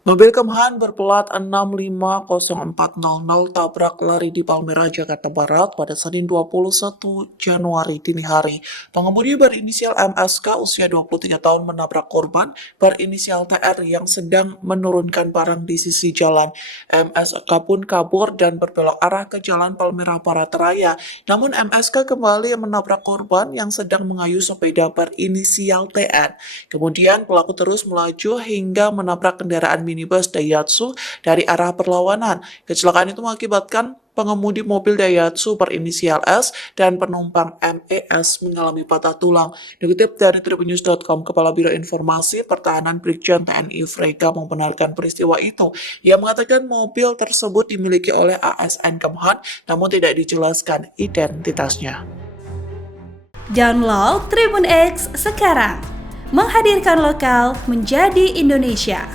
Mobil Kemhan berplat 65040 tabrak lari di Palmerah, Jakarta Barat pada Senin 21 Januari dini hari. Pengemudi berinisial MSK usia 23 tahun menabrak korban berinisial TR yang sedang menurunkan barang di sisi jalan. MSK pun kabur dan berbelok arah ke jalan Palmerah Barat Raya. Namun MSK kembali menabrak korban yang sedang mengayuh sepeda berinisial TN. Kemudian pelaku terus melaju hingga menabrak kendaraan minibus Daihatsu dari arah berlawanan. Kecelakaan itu mengakibatkan pengemudi mobil Daihatsu berinisial S dan penumpang MES mengalami patah tulang. Dikutip dari tribunnews.com, Kepala Biro Informasi Pertahanan Brigjen TNI Frega membenarkan peristiwa itu. Ia mengatakan mobil tersebut dimiliki oleh ASN Kemhan, namun tidak dijelaskan identitasnya. Download Tribun X sekarang, menghadirkan lokal menjadi Indonesia.